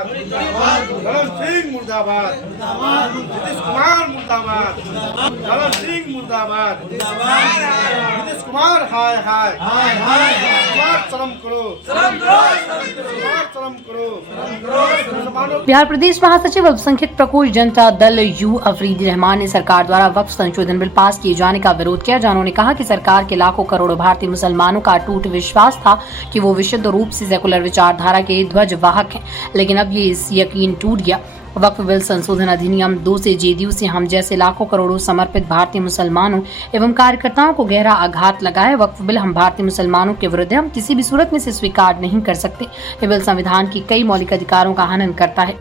मुर्दाबाद, धर्म सिंह मुर्दाबाद, नीतीश कुमार मुर्दाबाद, धर्म सिंह मुर्दाबाद, नीतीश कुमार हाय हाय, कुमार शर्म करो, कुमार शर्म करो। बिहार प्रदेश महासचिव अल्पसंख्यक प्रकोष्ठ जनता दल यू अफरीदी रहमान ने सरकार द्वारा वक्फ संशोधन बिल पास किए जाने का विरोध किया, जहां उन्होंने कहा कि सरकार के लाखों करोड़ों भारतीय मुसलमानों का अटूट विश्वास था कि वो विशुद्ध रूप से सेकुलर विचारधारा के ध्वज वाहक हैं, लेकिन अब ये इस यकीन टूट गया। वक्फ बिल संशोधन अधिनियम 2 से जेडीयू से हम जैसे लाखों करोड़ों समर्पित भारतीय मुसलमानों एवं कार्यकर्ताओं को गहरा आघात लगा है। वक्फ बिल हम भारतीय मुसलमानों के विरुद्ध हम किसी भी सूरत में इसे स्वीकार नहीं कर सकते। ये बिल संविधान की कई मौलिक अधिकारों का हनन करता है।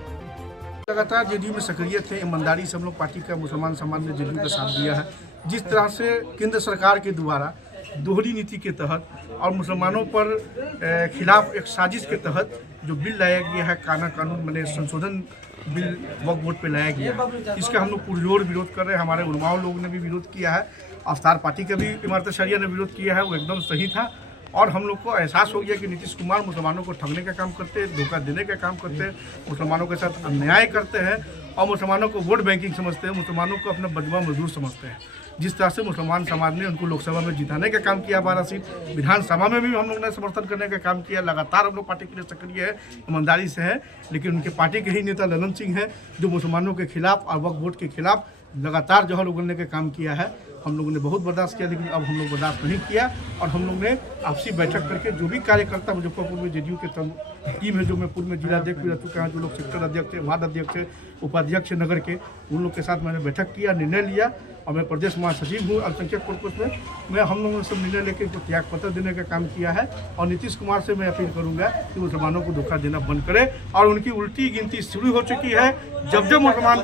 लगातार जेडीयू में सक्रिय थे, ईमानदारी से हम लोग पार्टी का मुसलमान समाज ने जेडीयू का साथ दिया है। जिस तरह से केंद्र सरकार के द्वारा दोहरी नीति के तहत और मुसलमानों पर खिलाफ एक साजिश के तहत जो बिल लाया गया है, कानून मैंने संशोधन बिल वक्फ बोर्ड पे लाया गया है, इसका हम लोग पुरजोर विरोध कर रहे हैं। हमारे उलमाओं लोगों ने भी विरोध किया है, अफ्तार पार्टी का भी इमारत शरिया ने विरोध किया है, वो एकदम सही था। और हम लोग को एहसास हो गया कि नीतीश कुमार मुसलमानों को ठगने का काम करते हैं, धोखा देने का काम करते हैं, मुसलमानों के साथ अन्याय करते हैं और मुसलमानों को वोट बैंकिंग समझते हैं, मुसलमानों को अपना बदवा मजदूर समझते हैं। जिस तरह से मुसलमान समाज ने उनको लोकसभा में जिताने का काम किया, 12 सीट, विधानसभा में भी हम लोग ने समर्थन करने का काम किया। लगातार हम लोग पार्टी के लिए सक्रिय है, ईमानदारी से है, लेकिन उनके पार्टी के ही नेता ललन सिंह है जो मुसलमानों के खिलाफ और वक्फ बोर्ड के खिलाफ लगातार जहर उगलने का काम किया है। हम लोगों ने बहुत बर्दाश्त किया, लेकिन अब हम लोग बर्दाश्त नहीं किया और हम लोग ने आपसी बैठक करके जो भी कार्यकर्ता मुजफ्फरपुर में जेडीयू के टीम है, जो मैं पूर्व में जिला अध्यक्ष भी रह चुका हूँ, जो लोग सेक्टर अध्यक्ष है, वार्ड अध्यक्ष है, उपाध्यक्ष है नगर के, उन लोग के साथ मैंने बैठक किया, निर्णय लिया और मैं प्रदेश महासचिव हूँ अल्पसंख्यक प्रकोष्ठ में। मैं हम लोगों ने सब निर्णय लेकर इनको त्याग पत्र देने का काम किया है और नीतीश कुमार से मैं अपील करूंगा कि मुसलमानों को धोखा देना बंद करे। और उनकी उल्टी गिनती शुरू हो चुकी है। जब जब मुसलमान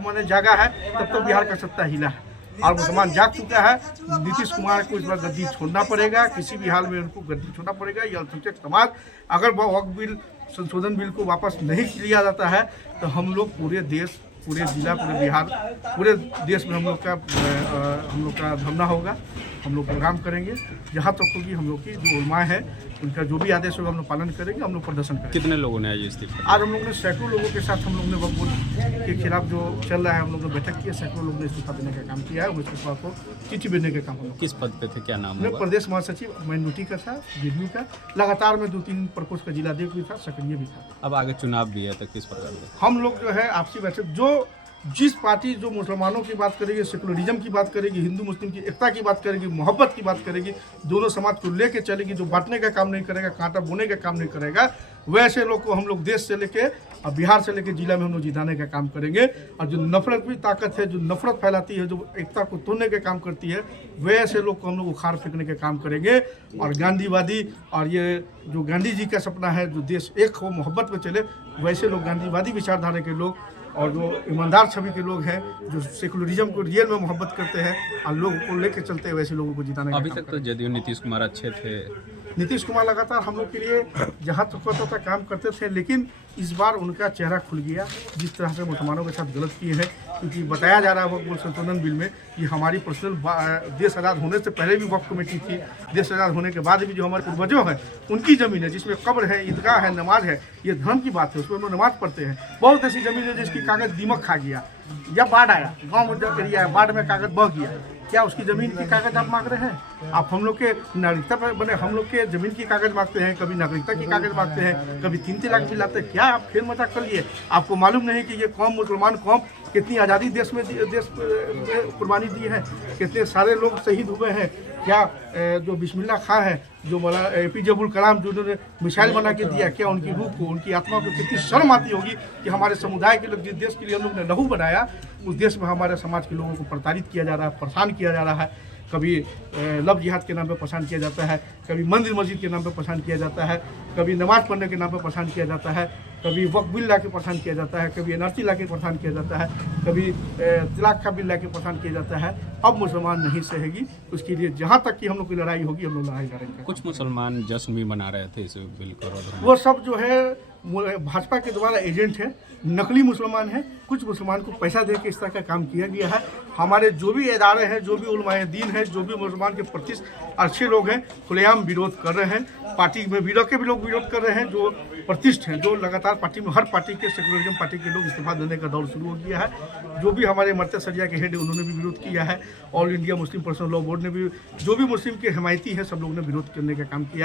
मैंने जागा है तब तक बिहार का सत्ता हिला है और मुसलमान जाग चुका है। नीतीश कुमार को इस बार गद्दी छोड़ना पड़ेगा, किसी भी हाल में उनको गद्दी छोड़ना पड़ेगा। ये अल्पसंख्यक समाज अगर वक्फ बिल संशोधन बिल को वापस नहीं लिया जाता है तो हम लोग पूरे देश, पूरे जिला, पूरे बिहार, पूरे देश में हम लोग का धरना होगा, हम लोग प्रोग्राम करेंगे। जहाँ तक होगी हम लोग की जो उलमा है उनका जो भी आदेश होगा हम लोग पालन करेंगे, हम लोग प्रदर्शन करेंगे। कितने लोगों ने आज इस्तीफा? आज हम लोग ने सैकड़ों लोगों के साथ हम लोग ने वक्फ बोर्ड के खिलाफ जो चल रहा है हम लोग ने बैठक की, सैकड़ों लोगों ने इस्तीफा देने का काम किया है। वो इस्तीफा को चिट्ठी भेजने का काम हम लोग। किस पद पे थे, क्या नाम मैं होगा? प्रदेश महासचिव माइनॉरिटी का था, जेडीयू का। लगातार मैं 2-3 प्रकोष्ठ का जिला अध्यक्ष भी था, सक्रिय भी था। अब आगे चुनाव भी है तो किस प्रकार से? हम लोग जो है आपसी बैठक, जो जिस पार्टी जो मुसलमानों की बात करेगी, सेकुलरिज्म की बात करेगी, हिंदू मुस्लिम की एकता की बात करेगी, मोहब्बत की बात करेगी, दोनों समाज को लेके चलेगी, जो बांटने का काम नहीं करेगा, कांटा बोने का काम नहीं करेगा, वैसे लोग को हम लोग देश से लेके और बिहार से लेके जिला में हम लोग जिताने का काम करेंगे। और जो नफरत की ताकत है, जो नफरत फैलाती है, जो एकता को तोड़ने का काम करती है, वैसे लोग को हम लोग उखाड़ फेंकने का काम करेंगे। और गांधीवादी और ये जो गांधी जी का सपना है, जो देश एक हो, मोहब्बत में चले, वैसे लोग गांधीवादी विचारधारा के लोग और जो ईमानदार छवि के लोग हैं, जो सेकुलरिज्म को रियल में मोहब्बत करते हैं और लोगों को लेकर चलते हैं, वैसे लोगों को जिताने का अभी काम तक तो जदयू नीतीश कुमार अच्छे थे। नीतीश कुमार लगातार हम लोग के लिए जहाँ तक होता था काम करते थे, लेकिन इस बार उनका चेहरा खुल गया। जिस तरह से मुसलमानों के साथ गलत किए हैं, क्योंकि बताया जा रहा है वक्फ बोर्ड संशोधन बिल में कि हमारी पर्सनल देश आज़ाद होने से पहले भी वक्फ कमेटी थी, देश आज़ाद होने के बाद भी जो हमारे पूर्वजों हैं उनकी ज़मीन है, जिसमें कब्र है, ईदगाह है, नमाज है, ये धर्म की बात है, उसमें हम लोग नमाज पढ़ते हैं। बहुत ऐसी ज़मीन है जिसकी कागज़ दीमक खा गया, या बाढ़ आया, गाँव में जब एरिया है, बाढ़ में कागज़ बह गया, क्या उसकी ज़मीन की कागज़ आप मांग रहे हैं? आप हम लोग के नागरिकता पर बने, हम लोग के ज़मीन की कागज़ मांगते हैं, कभी नागरिकता की कागज़ मांगते हैं, कभी 3 तलाक भी लाते हैं। क्या आप खेल मजाक कर लिए? आपको मालूम नहीं कि ये कौम, मुसलमान कौम कितनी आज़ादी देश में कुर्बानी दी है, कितने सारे लोग शहीद हुए हैं। क्या जो बिस्मिल्लाह खां है, जो APJ अब्दुल कलाम जिन्होंने मिसाइल बना के दिया, क्या उनकी रूह को, उनकी आत्मा को कितनी शर्म आती होगी कि हमारे समुदाय के लोग, जिस देश के लिए हम लोग ने लहू बनाया, उस देश में हमारे समाज के लोगों को प्रताड़ित किया जा रहा है, परेशान किया जा रहा है। कभी लव जिहाद के नाम पे परेशान किया जाता है, कभी मंदिर मस्जिद के नाम पे परेशान किया जाता है, कभी नमाज पढ़ने के नाम पे परेशान किया जाता है, कभी वक्फ बिल ला के परेशान किया जाता है, कभी NRC ला के परेशान किया जाता है, कभी तलाक का बिल ला के परेशान किया जाता है। अब मुसलमान नहीं सहेगी, उसके लिए जहाँ तक कि हम लोग की लड़ाई होगी, हम लोग लड़ाई करेंगे। कुछ मुसलमान जश्न भी मना रहे थे इस बिल को। वो सब जो है भाजपा के द्वारा एजेंट है, नकली मुसलमान है। कुछ मुसलमान को पैसा दे के इस तरह का काम किया गया है। हमारे जो भी इदारे हैं, जो भी उलमाए दीन है, जो भी मुसलमान के प्रति अच्छे लोग हैं, खुलेआम विरोध कर रहे हैं। पार्टी में विरोध के भी लोग विरोध कर रहे हैं, जो प्रतिष्ठ हैं, जो लगातार पार्टी में हर पार्टी के सेकुलरिज्म पार्टी के लोग इस्तीफा देने का दौर शुरू हो गया है। जो भी हमारे मर्ते सरिया के हेड है, उन्होंने भी विरोध किया है। All India Muslim personal law board ने भी, जो भी मुस्लिम के हिमायती है, सब लोगों ने विरोध करने का काम किया है।